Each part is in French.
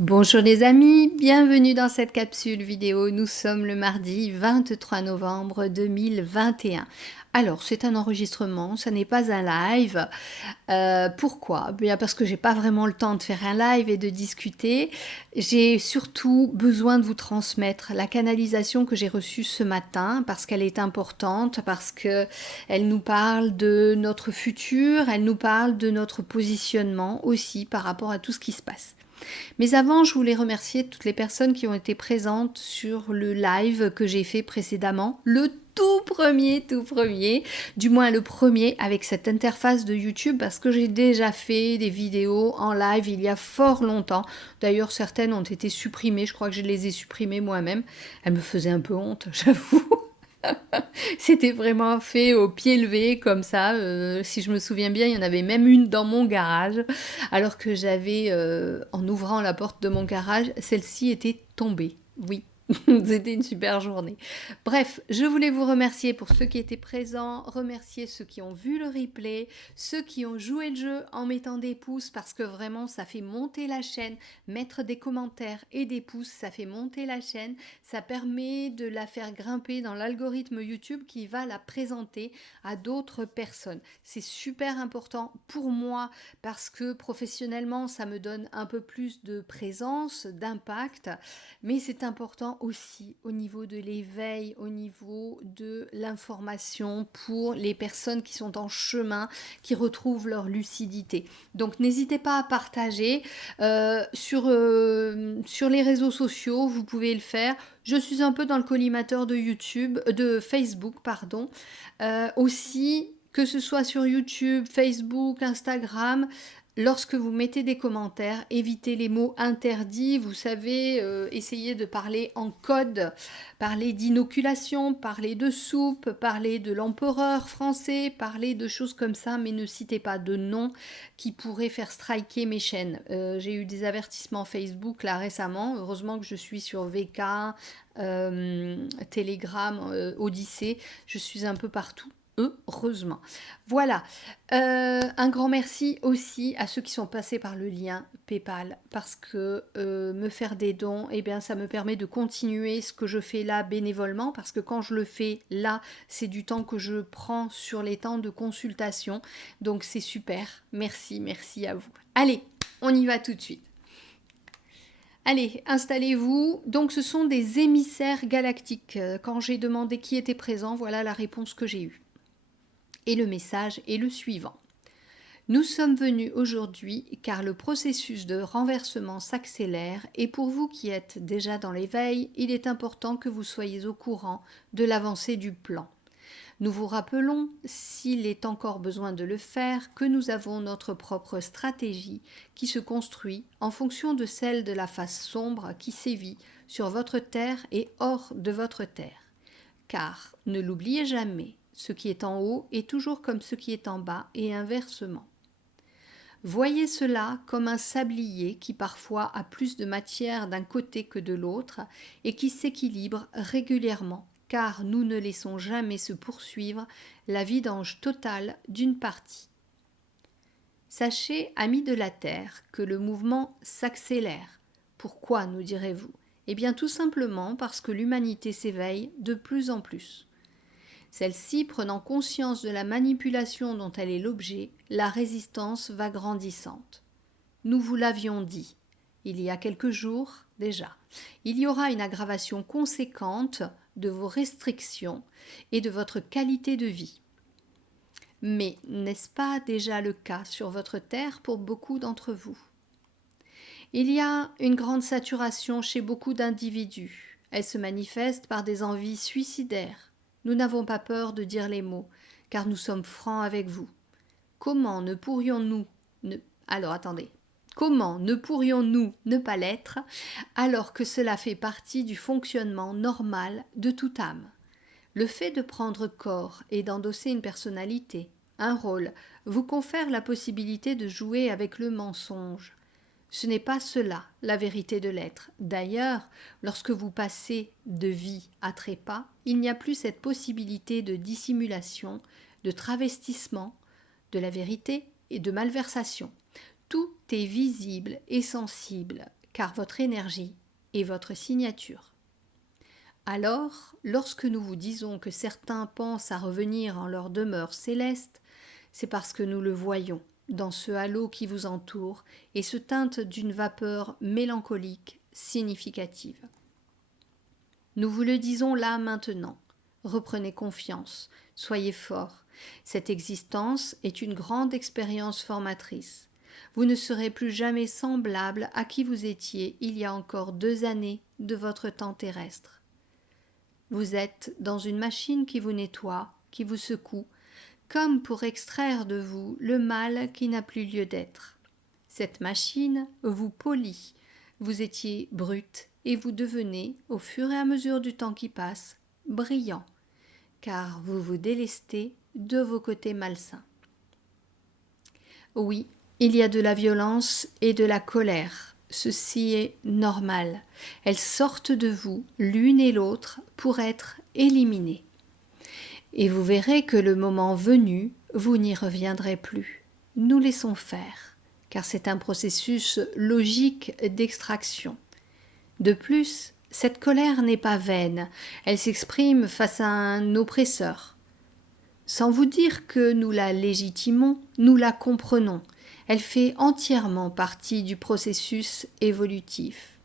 Bonjour les amis, bienvenue dans cette capsule vidéo. Nous sommes le mardi 23 novembre 2021. Alors, c'est un enregistrement, ça n'est pas un live. Pourquoi? Bien parce que j'ai pas vraiment le temps de faire un live et de discuter. J'ai surtout besoin de vous transmettre la canalisation que j'ai reçue ce matin parce qu'elle est importante, parce que elle nous parle de notre futur, elle nous parle de notre positionnement aussi par rapport à tout ce qui se passe. Mais avant, je voulais remercier toutes les personnes qui ont été présentes sur le live que j'ai fait précédemment, le tout premier, du moins le premier avec cette interface de YouTube parce que j'ai déjà fait des vidéos en live il y a fort longtemps. D'ailleurs, certaines ont été supprimées, je crois que je les ai supprimées moi-même. Elles me faisaient un peu honte, j'avoue. C'était vraiment fait au pied levé comme ça. Si je me souviens bien, il y en avait même une dans mon garage. Alors que j'avais, en ouvrant la porte de mon garage, celle-ci était tombée. Oui, c'était une super journée. Bref, je voulais vous remercier pour ceux qui étaient présents, remercier ceux qui ont vu le replay, ceux qui ont joué le jeu en mettant des pouces parce que vraiment ça fait monter la chaîne. Mettre des commentaires et des pouces, ça fait monter la chaîne. Ça permet de la faire grimper dans l'algorithme YouTube qui va la présenter à d'autres personnes. C'est super important pour moi parce que professionnellement, ça me donne un peu plus de présence, d'impact, mais c'est important aussi au niveau de l'éveil, au niveau de l'information pour les personnes qui sont en chemin, qui retrouvent leur lucidité. Donc n'hésitez pas à partager sur les réseaux sociaux, vous pouvez le faire. Je suis un peu dans le collimateur de YouTube, de Facebook, pardon. Aussi, que ce soit sur YouTube, Facebook, Instagram, lorsque vous mettez des commentaires, évitez les mots interdits. Vous savez, essayez de parler en code, parler d'inoculation, parler de soupe, parler de l'empereur français, parler de choses comme ça, mais ne citez pas de noms qui pourraient faire striker mes chaînes. J'ai eu des avertissements Facebook là récemment. Heureusement que je suis sur VK, Telegram, Odyssée. Je suis un peu partout. Heureusement. Voilà. Un grand merci aussi à ceux qui sont passés par le lien PayPal parce que me faire des dons, eh bien, ça me permet de continuer ce que je fais là bénévolement parce que quand je le fais là, c'est du temps que je prends sur les temps de consultation. Donc c'est super. Merci, merci à vous. Allez, on y va tout de suite. Allez, installez-vous. Donc ce sont des émissaires galactiques. Quand j'ai demandé qui était présent, voilà la réponse que j'ai eue. Et le message est le suivant. Nous sommes venus aujourd'hui car le processus de renversement s'accélère et pour vous qui êtes déjà dans l'éveil, il est important que vous soyez au courant de l'avancée du plan. Nous vous rappelons, s'il est encore besoin de le faire, que nous avons notre propre stratégie qui se construit en fonction de celle de la face sombre qui sévit sur votre terre et hors de votre terre. Car, ne l'oubliez jamais, ce qui est en haut est toujours comme ce qui est en bas et inversement. Voyez cela comme un sablier qui parfois a plus de matière d'un côté que de l'autre et qui s'équilibre régulièrement car nous ne laissons jamais se poursuivre la vidange totale d'une partie. Sachez, amis de la Terre, que le mouvement s'accélère. Pourquoi, nous direz-vous? Eh bien tout simplement parce que l'humanité s'éveille de plus en plus. Celle-ci prenant conscience de la manipulation dont elle est l'objet, la résistance va grandissante. Nous vous l'avions dit, il y a quelques jours déjà. Il y aura une aggravation conséquente de vos restrictions et de votre qualité de vie. Mais n'est-ce pas déjà le cas sur votre terre pour beaucoup d'entre vous? Il y a une grande saturation chez beaucoup d'individus. Elle se manifeste par des envies suicidaires. Nous n'avons pas peur de dire les mots, car nous sommes francs avec vous. Comment ne pourrions-nous ne... Alors attendez. Comment ne pourrions-nous ne pas l'être alors que cela fait partie du fonctionnement normal de toute âme? Le fait de prendre corps et d'endosser une personnalité, un rôle, vous confère la possibilité de jouer avec le mensonge. Ce n'est pas cela, la vérité de l'être. D'ailleurs, lorsque vous passez de vie à trépas, il n'y a plus cette possibilité de dissimulation, de travestissement, de la vérité et de malversation. Tout est visible et sensible, car votre énergie est votre signature. Alors, lorsque nous vous disons que certains pensent à revenir en leur demeure céleste, c'est parce que nous le voyons dans ce halo qui vous entoure et se teinte d'une vapeur mélancolique significative. Nous vous le disons là maintenant. Reprenez confiance, soyez forts. Cette existence est une grande expérience formatrice. Vous ne serez plus jamais semblable à qui vous étiez il y a encore 2 années de votre temps terrestre. Vous êtes dans une machine qui vous nettoie, qui vous secoue, comme pour extraire de vous le mal qui n'a plus lieu d'être. Cette machine vous polit. Vous étiez brut et vous devenez, au fur et à mesure du temps qui passe, brillant, car vous vous délestez de vos côtés malsains. Oui, il y a de la violence et de la colère. Ceci est normal. Elles sortent de vous, l'une et l'autre, pour être éliminées. Et vous verrez que le moment venu, vous n'y reviendrez plus. Nous laissons faire, car c'est un processus logique d'extraction. De plus, cette colère n'est pas vaine, elle s'exprime face à un oppresseur. Sans vous dire que nous la légitimons, nous la comprenons. Elle fait entièrement partie du processus évolutif.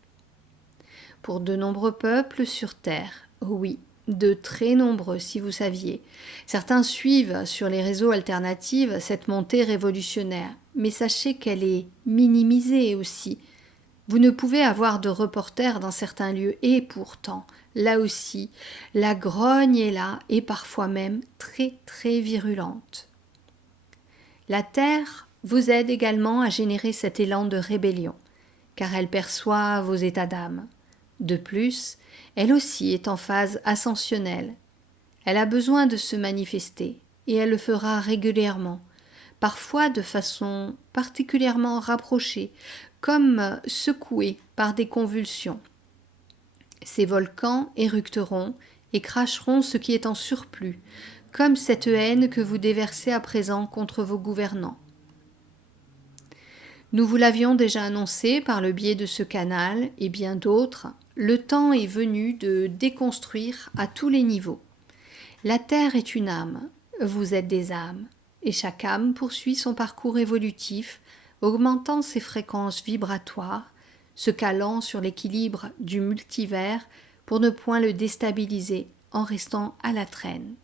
Pour de nombreux peuples sur Terre, oui, de très nombreux si vous saviez. Certains suivent sur les réseaux alternatifs cette montée révolutionnaire, mais sachez qu'elle est minimisée aussi. Vous ne pouvez avoir de reporters dans certains lieux et pourtant, là aussi, la grogne est là et parfois même très très virulente. La Terre vous aide également à générer cet élan de rébellion, car elle perçoit vos états d'âme. De plus, elle aussi est en phase ascensionnelle. Elle a besoin de se manifester, et elle le fera régulièrement, parfois de façon particulièrement rapprochée, comme secouée par des convulsions. Ces volcans éructeront et cracheront ce qui est en surplus, comme cette haine que vous déversez à présent contre vos gouvernants. Nous vous l'avions déjà annoncé par le biais de ce canal et bien d'autres, le temps est venu de déconstruire à tous les niveaux. La Terre est une âme, vous êtes des âmes, et chaque âme poursuit son parcours évolutif, augmentant ses fréquences vibratoires, se calant sur l'équilibre du multivers pour ne point le déstabiliser en restant à la traîne.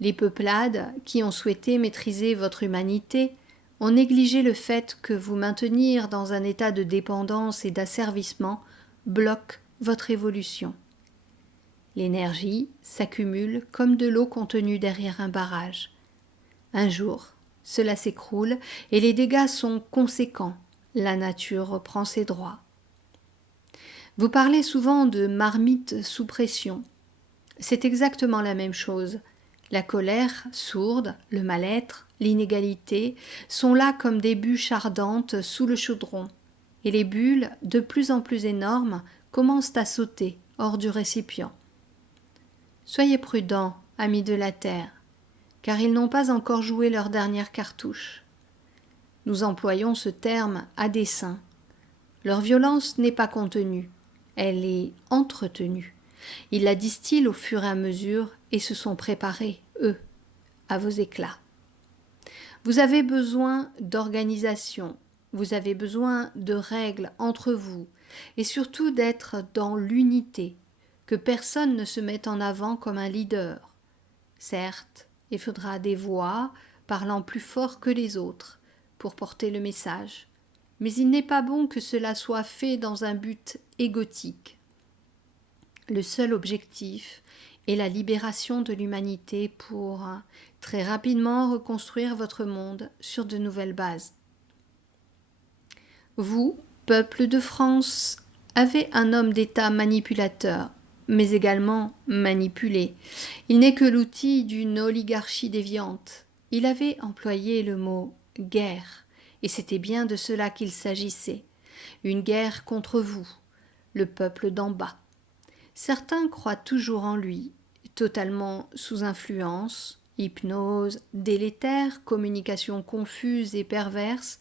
Les peuplades qui ont souhaité maîtriser votre humanité ont négligé le fait que vous maintenir dans un état de dépendance et d'asservissement bloque votre évolution. L'énergie s'accumule comme de l'eau contenue derrière un barrage. Un jour, cela s'écroule et les dégâts sont conséquents. La nature reprend ses droits. Vous parlez souvent de marmite sous pression. C'est exactement la même chose. La colère sourde, le mal-être, l'inégalité sont là comme des bûches ardentes sous le chaudron, et les bulles, de plus en plus énormes, commencent à sauter hors du récipient. Soyez prudents, amis de la terre, car ils n'ont pas encore joué leur dernière cartouche. Nous employons ce terme à dessein. Leur violence n'est pas contenue, elle est entretenue. Ils la distillent au fur et à mesure et se sont préparés, eux, à vos éclats. Vous avez besoin d'organisation, vous avez besoin de règles entre vous et surtout d'être dans l'unité, que personne ne se mette en avant comme un leader. Certes, il faudra des voix parlant plus fort que les autres pour porter le message, mais il n'est pas bon que cela soit fait dans un but égotique. Le seul objectif est la libération de l'humanité pour très rapidement reconstruire votre monde sur de nouvelles bases. Vous, peuple de France, avez un homme d'État manipulateur, mais également manipulé. Il n'est que l'outil d'une oligarchie déviante. Il avait employé le mot « guerre », et c'était bien de cela qu'il s'agissait. Une guerre contre vous, le peuple d'en bas. Certains croient toujours en lui, totalement sous influence. hypnose délétère, communication confuse et perverse,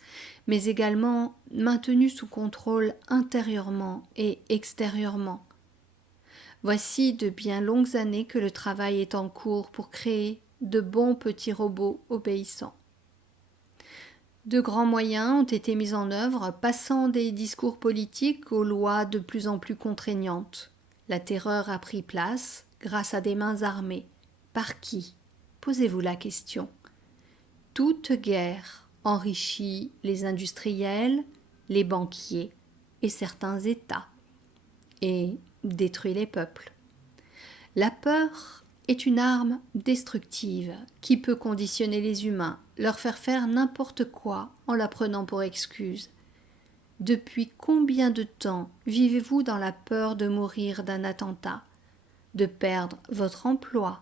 mais également maintenue sous contrôle intérieurement et extérieurement. Voici de bien longues années que le travail est en cours pour créer de bons petits robots obéissants. De grands moyens ont été mis en œuvre, passant des discours politiques aux lois de plus en plus contraignantes. La terreur a pris place grâce à des mains armées. Par qui? Posez-vous la question. Toute guerre enrichit les industriels, les banquiers et certains États, et détruit les peuples. La peur est une arme destructive qui peut conditionner les humains, leur faire n'importe quoi en la prenant pour excuse. Depuis combien de temps vivez-vous dans la peur de mourir d'un attentat, de perdre votre emploi,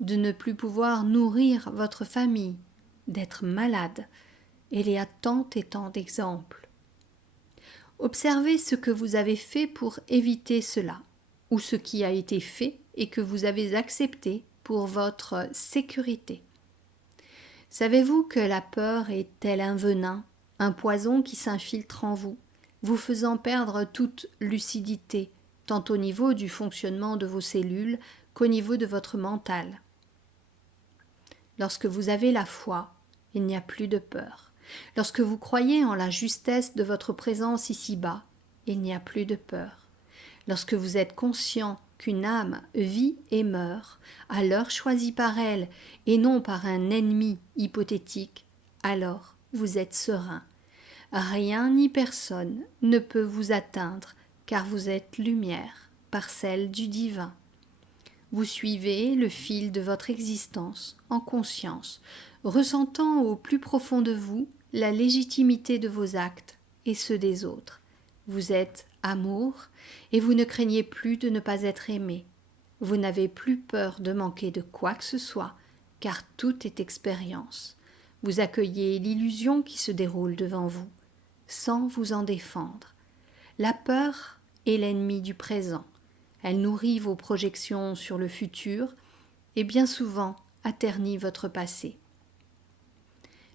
de ne plus pouvoir nourrir votre famille, d'être malade? Il y a tant et tant d'exemples. Observez ce que vous avez fait pour éviter cela, ou ce qui a été fait et que vous avez accepté pour votre sécurité. Savez-vous que la peur est tel un venin, un poison qui s'infiltre en vous, vous faisant perdre toute lucidité, tant au niveau du fonctionnement de vos cellules qu'au niveau de votre mental? Lorsque vous avez la foi, il n'y a plus de peur. Lorsque vous croyez en la justesse de votre présence ici-bas, il n'y a plus de peur. Lorsque vous êtes conscient qu'une âme vit et meurt à l'heure choisie par elle et non par un ennemi hypothétique, alors vous êtes serein. Rien ni personne ne peut vous atteindre, car vous êtes lumière, parcelle du divin. Vous suivez le fil de votre existence en conscience, ressentant au plus profond de vous la légitimité de vos actes et ceux des autres. Vous êtes amour et vous ne craignez plus de ne pas être aimé. Vous n'avez plus peur de manquer de quoi que ce soit, car tout est expérience. Vous accueillez l'illusion qui se déroule devant vous, sans vous en défendre. La peur est l'ennemi du présent. Elle nourrit vos projections sur le futur et bien souvent atternit votre passé.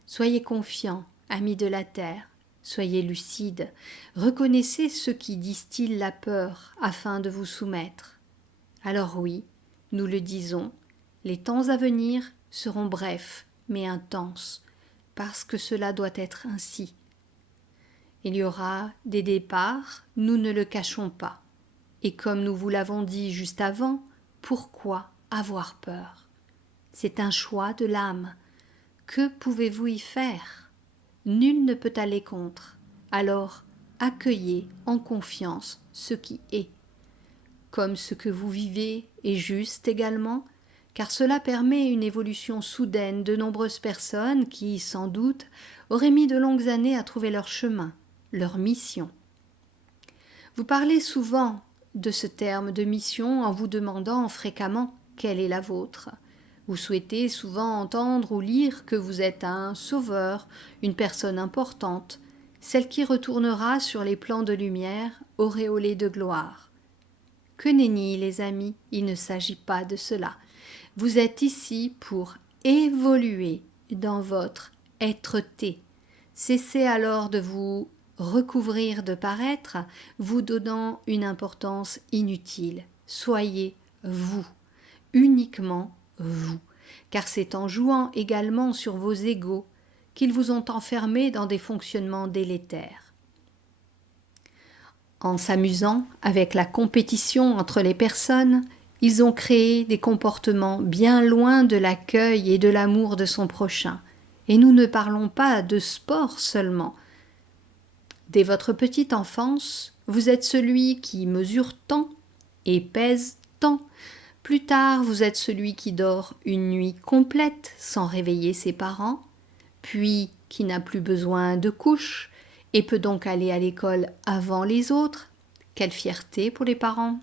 Soyez confiants, amis de la terre, soyez lucides, reconnaissez ceux qui distillent la peur afin de vous soumettre. Alors oui, nous le disons, les temps à venir seront brefs mais intenses, parce que cela doit être ainsi. Il y aura des départs, nous ne le cachons pas. Et comme nous vous l'avons dit juste avant, pourquoi avoir peur? C'est un choix de l'âme. Que pouvez-vous y faire? Nul ne peut aller contre. Alors, accueillez en confiance ce qui est. Comme ce que vous vivez est juste également, car cela permet une évolution soudaine de nombreuses personnes qui, sans doute, auraient mis de longues années à trouver leur chemin, leur mission. Vous parlez souvent de ce terme de mission en vous demandant fréquemment quelle est la vôtre. Vous souhaitez souvent entendre ou lire que vous êtes un sauveur, une personne importante, celle qui retournera sur les plans de lumière, auréolée de gloire. Que nenni, les amis, il ne s'agit pas de cela. Vous êtes ici pour évoluer dans votre être-té. Cessez alors de vous recouvrir de paraître, vous donnant une importance inutile. Soyez vous, uniquement vous, car c'est en jouant également sur vos égos qu'ils vous ont enfermé dans des fonctionnements délétères. En s'amusant avec la compétition entre les personnes, ils ont créé des comportements bien loin de l'accueil et de l'amour de son prochain. Et nous ne parlons pas de sport seulement. Dès votre petite enfance, vous êtes celui qui mesure tant et pèse tant. Plus tard, vous êtes celui qui dort une nuit complète sans réveiller ses parents, puis qui n'a plus besoin de couche et peut donc aller à l'école avant les autres. Quelle fierté pour les parents!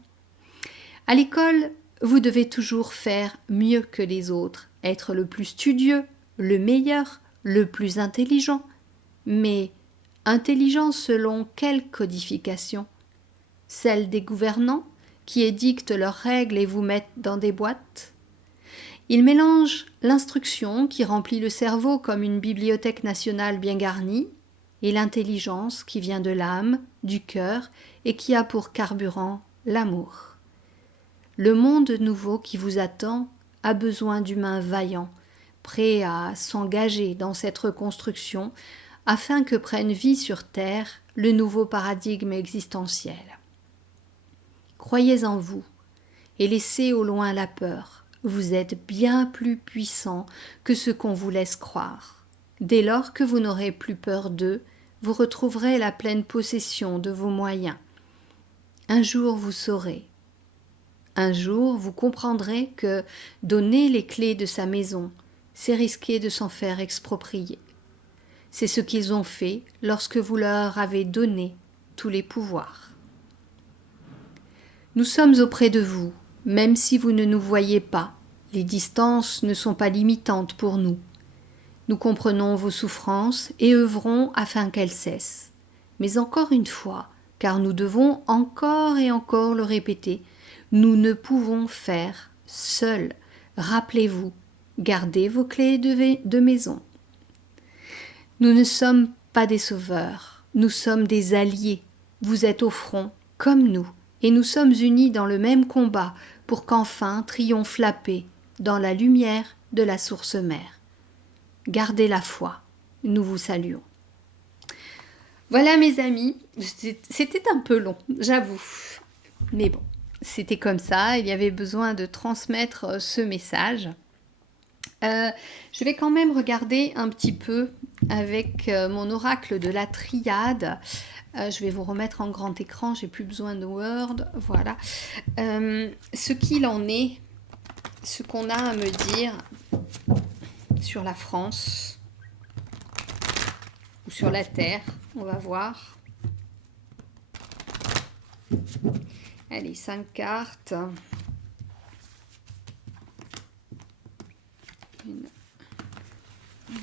À l'école, vous devez toujours faire mieux que les autres, être le plus studieux, le meilleur, le plus intelligent. Mais intelligent selon quelle codification? Celle des gouvernants qui édictent leurs règles et vous mettent dans des boîtes? Il mélange l'instruction qui remplit le cerveau comme une bibliothèque nationale bien garnie et l'intelligence qui vient de l'âme, du cœur et qui a pour carburant l'amour. Le monde nouveau qui vous attend a besoin d'humains vaillants, prêts à s'engager dans cette reconstruction afin que prenne vie sur Terre le nouveau paradigme existentiel. Croyez en vous et laissez au loin la peur. Vous êtes bien plus puissant que ce qu'on vous laisse croire. Dès lors que vous n'aurez plus peur d'eux, vous retrouverez la pleine possession de vos moyens. Un jour vous saurez. Un jour vous comprendrez que donner les clés de sa maison, c'est risquer de s'en faire exproprier. C'est ce qu'ils ont fait lorsque vous leur avez donné tous les pouvoirs. Nous sommes auprès de vous, même si vous ne nous voyez pas. Les distances ne sont pas limitantes pour nous. Nous comprenons vos souffrances et œuvrons afin qu'elles cessent. Mais encore une fois, car nous devons encore et encore le répéter, nous ne pouvons faire seuls. Rappelez-vous, gardez vos clés de maison. Nous ne sommes pas des sauveurs, nous sommes des alliés. Vous êtes au front, comme nous, et nous sommes unis dans le même combat pour qu'enfin triomphe la paix dans la lumière de la source mère. Gardez la foi, nous vous saluons. Voilà mes amis, c'était un peu long, j'avoue, mais bon, c'était comme ça, il y avait besoin de transmettre ce message. Je vais quand même regarder un petit peu avec mon oracle de la triade. Je vais vous remettre en grand écran, j'ai plus besoin de Word, voilà. Ce qu'il en est, ce qu'on a à me dire sur la France ou sur la Terre, on va voir. Allez, 5 cartes. 1,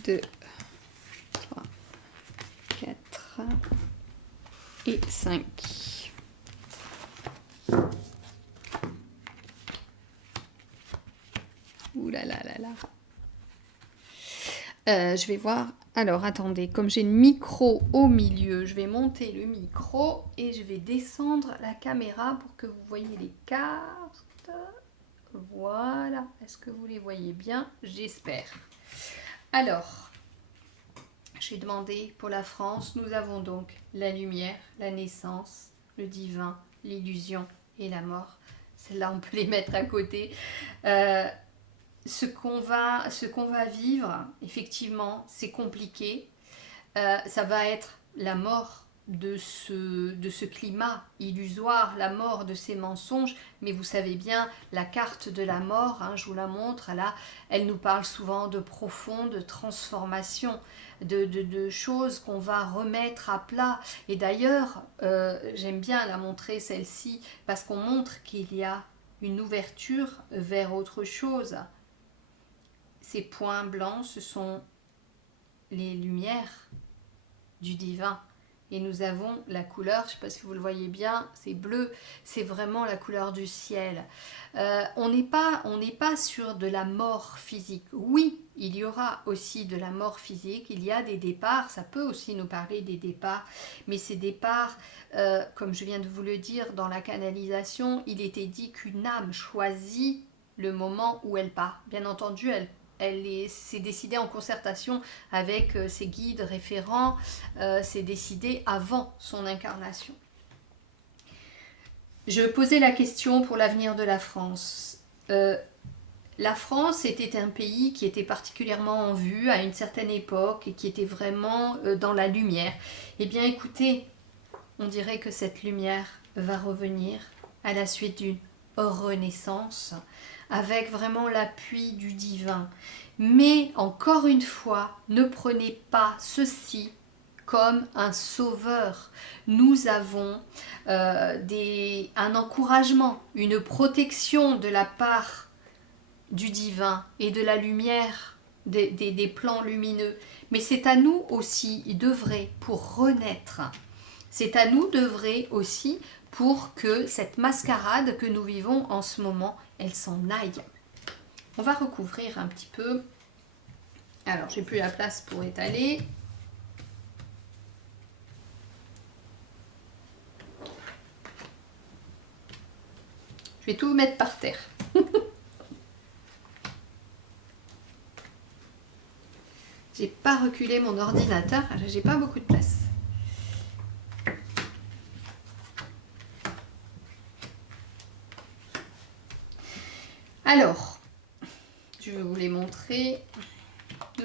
2, 3, 4 et 5. Ouh là là là là. Je vais voir. Alors, attendez, comme j'ai le micro au milieu, je vais monter le micro et je vais descendre la caméra pour que vous voyez les cartes. Voilà. Est-ce que vous les voyez bien? J'espère. Alors, j'ai demandé pour la France, nous avons donc la lumière, la naissance, le divin, l'illusion et la mort. Celles-là, on peut les mettre à côté. Ce qu'on va vivre, effectivement, c'est compliqué. Ça va être la mort de ce climat illusoire, la mort de ces mensonges. Mais vous savez bien, la carte de la mort, je vous la montre, là, elle nous parle souvent de profonde transformation, de choses qu'on va remettre à plat. Et d'ailleurs, j'aime bien la montrer, celle-ci, parce qu'on montre qu'il y a une ouverture vers autre chose. Ces points blancs, ce sont les lumières du divin. Et nous avons la couleur, je ne sais pas si vous le voyez bien, c'est bleu, c'est vraiment la couleur du ciel. On n'est pas sur de la mort physique. Oui, il y aura aussi de la mort physique, il y a des départs, ça peut aussi nous parler des départs, mais ces départs, comme je viens de vous le dire, dans la canalisation, il était dit qu'une âme choisit le moment où elle part. Bien entendu, c'est décidé en concertation avec ses guides référents, c'est décidé avant son incarnation. Je posais la question pour l'avenir de la France. La France était un pays qui était particulièrement en vue à une certaine époque et qui était vraiment dans la lumière. Eh bien écoutez, on dirait que cette lumière va revenir à la suite d'une renaissance, avec vraiment l'appui du divin. Mais encore une fois, ne prenez pas ceci comme un sauveur. Nous avons un encouragement, une protection de la part du divin et de la lumière des plans lumineux. Mais c'est à nous aussi d'œuvrer pour renaître. C'est à nous d'œuvrer aussi pour que cette mascarade que nous vivons en ce moment, elle s'en aille. On va recouvrir un petit peu. Alors, j'ai plus la place pour étaler. Je vais tout mettre par terre. J'ai pas reculé mon ordinateur, j'ai pas beaucoup de place. Alors, je vais vous les montrer.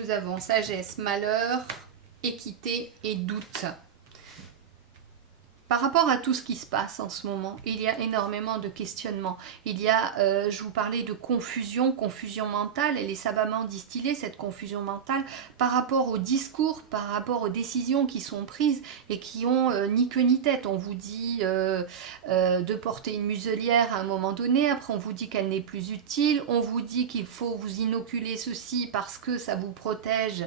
Nous avons sagesse, malheur, équité et doute. Par rapport à tout ce qui se passe en ce moment, il y a énormément de questionnements. Il y a, je vous parlais de confusion mentale, elle est savamment distillée, cette confusion mentale, par rapport au discours, par rapport aux décisions qui sont prises et qui ont ni queue ni tête. On vous dit de porter une muselière à un moment donné, après on vous dit qu'elle n'est plus utile, on vous dit qu'il faut vous inoculer ceci parce que ça vous protège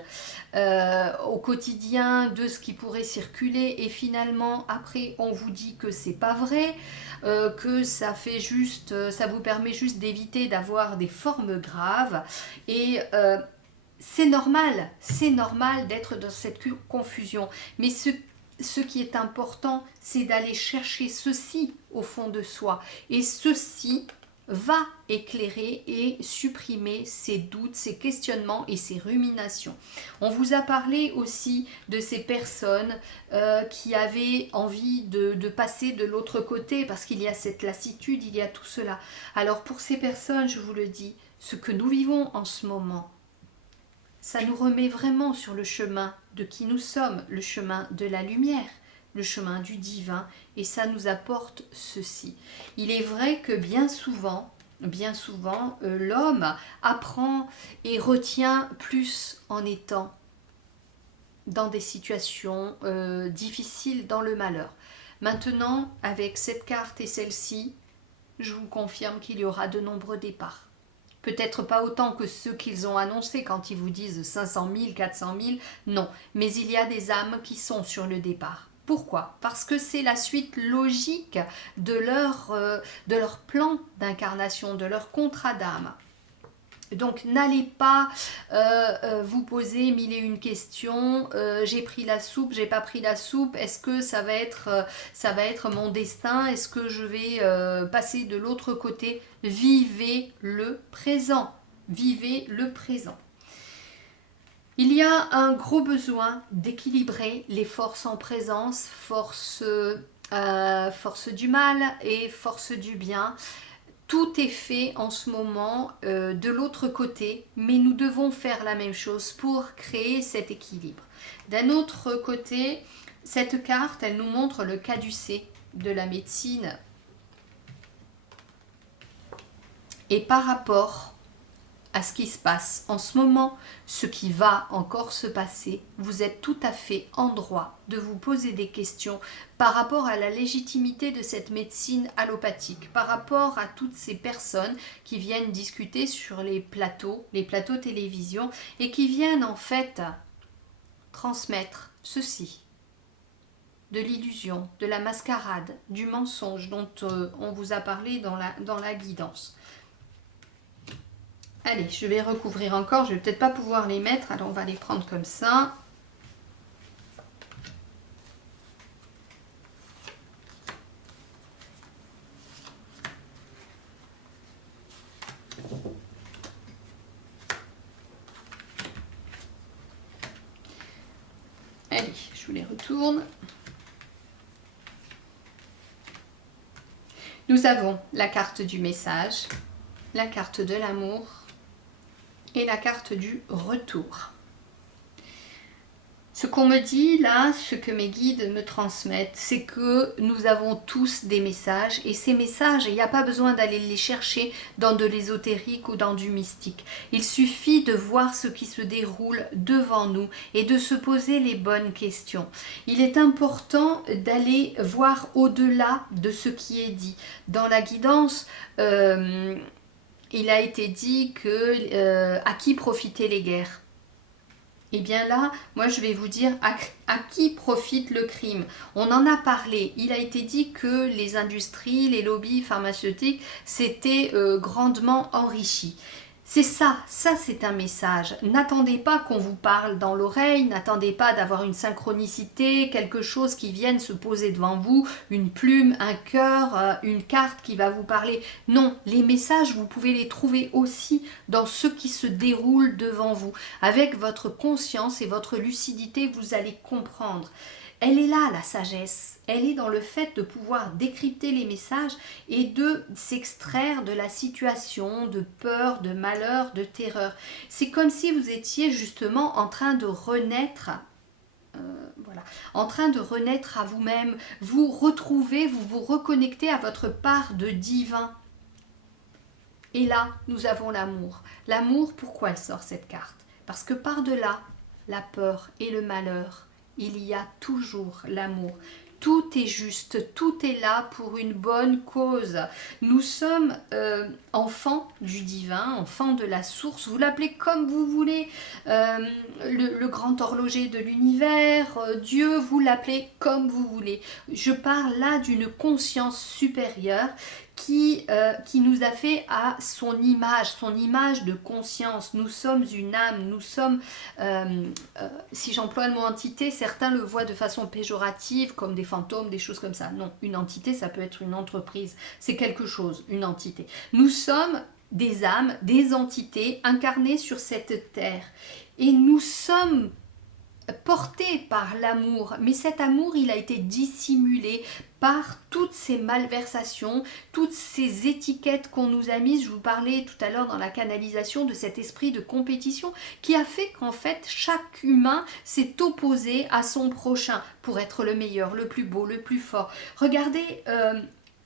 au quotidien de ce qui pourrait circuler, et finalement après on vous dit que c'est pas vrai, que ça fait juste, ça vous permet juste d'éviter d'avoir des formes graves, et c'est normal d'être dans cette confusion, mais ce qui est important, c'est d'aller chercher ceci au fond de soi, et ceci va éclairer et supprimer ces doutes, ces questionnements et ces ruminations. On vous a parlé aussi de ces personnes qui avaient envie de passer de l'autre côté parce qu'il y a cette lassitude, il y a tout cela. Alors pour ces personnes, je vous le dis, ce que nous vivons en ce moment, ça nous remet vraiment sur le chemin de qui nous sommes, le chemin de la lumière, le chemin du divin, et ça nous apporte ceci. Il est vrai que bien souvent, l'homme apprend et retient plus en étant dans des situations difficiles, dans le malheur. Maintenant, avec cette carte et celle-ci, je vous confirme qu'il y aura de nombreux départs. Peut-être pas autant que ceux qu'ils ont annoncés quand ils vous disent 500 000, 400 000, non. Mais il y a des âmes qui sont sur le départ. Pourquoi? Parce que c'est la suite logique de leur plan d'incarnation, de leur contrat d'âme. Donc n'allez pas vous poser mille et une questions, j'ai pris la soupe, j'ai pas pris la soupe, est-ce que ça va être mon destin, est-ce que je vais passer de l'autre côté? Vivez le présent, vivez le présent. Il y a un gros besoin d'équilibrer les forces en présence, force du mal et force du bien. Tout est fait en ce moment de l'autre côté, mais nous devons faire la même chose pour créer cet équilibre. D'un autre côté, cette carte, elle nous montre le caducée de la médecine. Et par rapport à ce qui se passe en ce moment, ce qui va encore se passer, vous êtes tout à fait en droit de vous poser des questions par rapport à la légitimité de cette médecine allopathique, par rapport à toutes ces personnes qui viennent discuter sur les plateaux télévision, et qui viennent en fait transmettre ceci, de l'illusion, de la mascarade, du mensonge dont on vous a parlé dans la guidance. Allez, je vais recouvrir encore, je vais peut-être pas pouvoir les mettre, alors on va les prendre comme ça. Allez, je vous les retourne. Nous avons la carte du message, la carte de l'amour et la carte du retour. Ce qu'on me dit là, ce que mes guides me transmettent, c'est que nous avons tous des messages, et ces messages, il n'y a pas besoin d'aller les chercher dans de l'ésotérique ou dans du mystique. Il suffit de voir ce qui se déroule devant nous et de se poser les bonnes questions. Il est important d'aller voir au-delà de ce qui est dit. Dans la guidance, il a été dit que à qui profitaient les guerres? Eh bien là, moi je vais vous dire à qui profite le crime. On en a parlé. Il a été dit que les industries, les lobbies pharmaceutiques s'étaient grandement enrichis. C'est ça, ça c'est un message. N'attendez pas qu'on vous parle dans l'oreille, n'attendez pas d'avoir une synchronicité, quelque chose qui vienne se poser devant vous, une plume, un cœur, une carte qui va vous parler. Non, les messages, vous pouvez les trouver aussi dans ce qui se déroule devant vous. Avec votre conscience et votre lucidité, vous allez comprendre. Elle est là, la sagesse. Elle est dans le fait de pouvoir décrypter les messages et de s'extraire de la situation de peur, de malheur, de terreur. C'est comme si vous étiez justement en train de renaître. Voilà, en train de renaître à vous-même. Vous retrouvez, vous vous reconnectez à votre part de divin. Et là, nous avons l'amour. L'amour, pourquoi elle sort cette carte? Parce que par-delà la peur et le malheur, il y a toujours l'amour. Tout est juste, tout est là pour une bonne cause. Nous sommes enfants du divin, enfants de la source, vous l'appelez comme vous voulez, le grand horloger de l'univers, Dieu, vous l'appelez comme vous voulez. Je parle là d'une conscience supérieure qui nous a fait à son image de conscience. Nous sommes une âme, nous sommes, si j'emploie le mot entité, certains le voient de façon péjorative, comme des fantômes, des choses comme ça. Non, une entité, ça peut être une entreprise, c'est quelque chose, une entité. Nous sommes des âmes, des entités incarnées sur cette terre. Et nous sommes porté par l'amour, mais cet amour il a été dissimulé par toutes ces malversations, toutes ces étiquettes qu'on nous a mises. Je vous parlais tout à l'heure dans la canalisation de cet esprit de compétition qui a fait qu'en fait chaque humain s'est opposé à son prochain pour être le meilleur, le plus beau, le plus fort. Regardez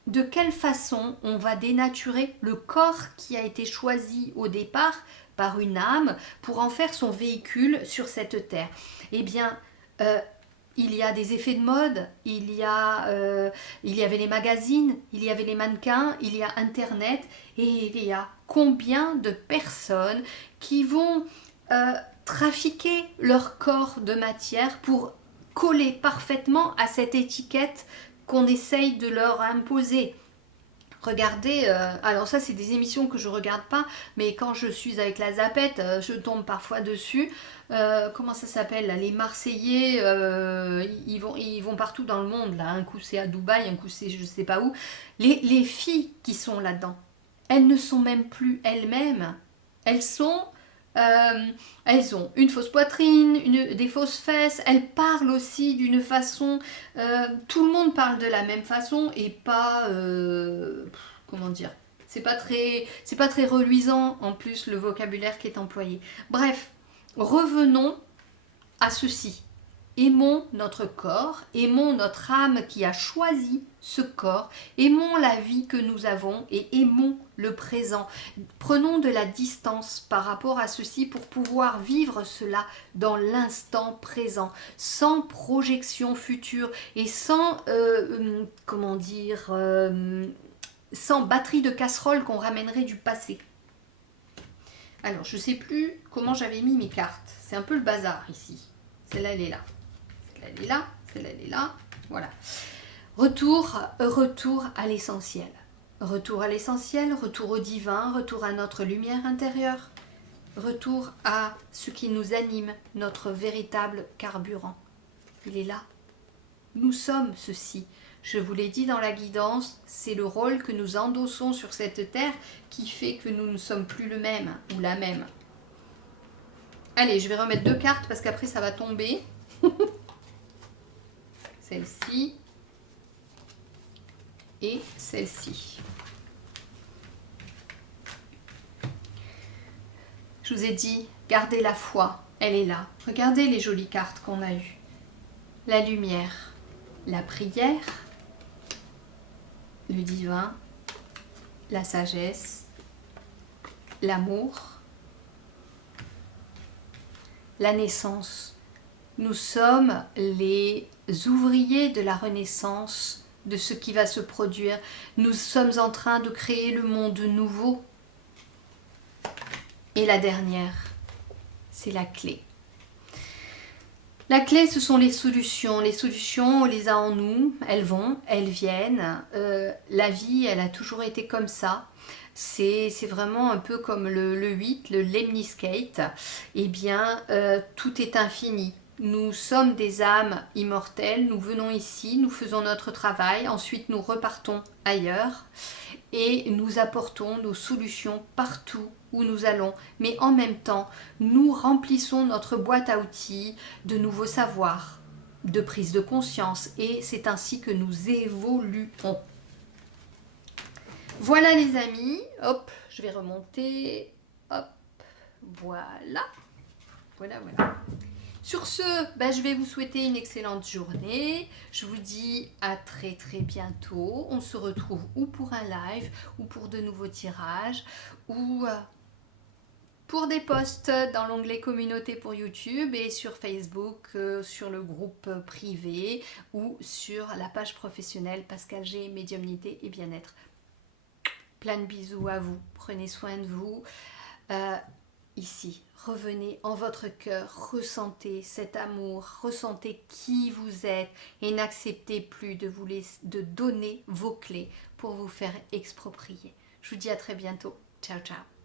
de quelle façon on va dénaturer le corps qui a été choisi au départ par une âme pour en faire son véhicule sur cette terre. Eh bien, il y a des effets de mode, il y avait les magazines, il y avait les mannequins, il y a Internet, et il y a combien de personnes qui vont trafiquer leur corps de matière pour coller parfaitement à cette étiquette qu'on essaye de leur imposer. Regardez, alors ça c'est des émissions que je regarde pas, mais quand je suis avec la zapette, je tombe parfois dessus. Comment ça s'appelle là, les Marseillais, ils vont partout dans le monde. Là. Un coup c'est à Dubaï, un coup c'est je sais pas où. Les filles qui sont là-dedans, elles ne sont même plus elles-mêmes. Elles sont... elles ont une fausse poitrine, des fausses fesses, elles parlent aussi d'une façon, tout le monde parle de la même façon et pas, comment dire, c'est pas très reluisant en plus le vocabulaire qui est employé. Bref, revenons à ceci. Aimons notre corps, aimons notre âme qui a choisi ce corps, aimons la vie que nous avons et aimons le présent. Prenons de la distance par rapport à ceci pour pouvoir vivre cela dans l'instant présent, sans projection future et sans, sans batterie de casserole qu'on ramènerait du passé. Alors, je ne sais plus comment j'avais mis mes cartes. C'est un peu le bazar ici. Celle-là, elle est là. Celle-là, elle est là. Celle-là, elle est là. Voilà. Retour à l'essentiel. Retour à l'essentiel, retour au divin, retour à notre lumière intérieure. Retour à ce qui nous anime, notre véritable carburant. Il est là. Nous sommes ceci. Je vous l'ai dit dans la guidance, c'est le rôle que nous endossons sur cette terre qui fait que nous ne sommes plus le même ou la même. Allez, je vais remettre 2 cartes parce qu'après ça va tomber. Celle-ci et celle-ci. Je vous ai dit, gardez la foi, elle est là. Regardez les jolies cartes qu'on a eues. La lumière, la prière, le divin, la sagesse, l'amour, la naissance. Nous sommes les ouvriers de la renaissance, de ce qui va se produire. Nous sommes en train de créer le monde nouveau. Et la dernière, c'est la clé. La clé, ce sont les solutions. Les solutions, on les a en nous, elles vont, elles viennent. La vie, elle a toujours été comme ça. C'est vraiment un peu comme le 8, le lemniscate. Eh bien, tout est infini. Nous sommes des âmes immortelles, nous venons ici, nous faisons notre travail, ensuite nous repartons ailleurs et nous apportons nos solutions partout où nous allons. Mais en même temps, nous remplissons notre boîte à outils de nouveaux savoirs, de prise de conscience et c'est ainsi que nous évoluons. Voilà les amis, hop, je vais remonter, hop, voilà, voilà. Sur ce, je vais vous souhaiter une excellente journée. Je vous dis à très très bientôt. On se retrouve ou pour un live, ou pour de nouveaux tirages, ou pour des posts dans l'onglet communauté pour YouTube et sur Facebook, sur le groupe privé ou sur la page professionnelle Pascal G, médiumnité et bien-être. Plein de bisous à vous. Prenez soin de vous. Ici, revenez en votre cœur, ressentez cet amour, ressentez qui vous êtes et n'acceptez plus de donner vos clés pour vous faire exproprier. Je vous dis à très bientôt. Ciao, ciao.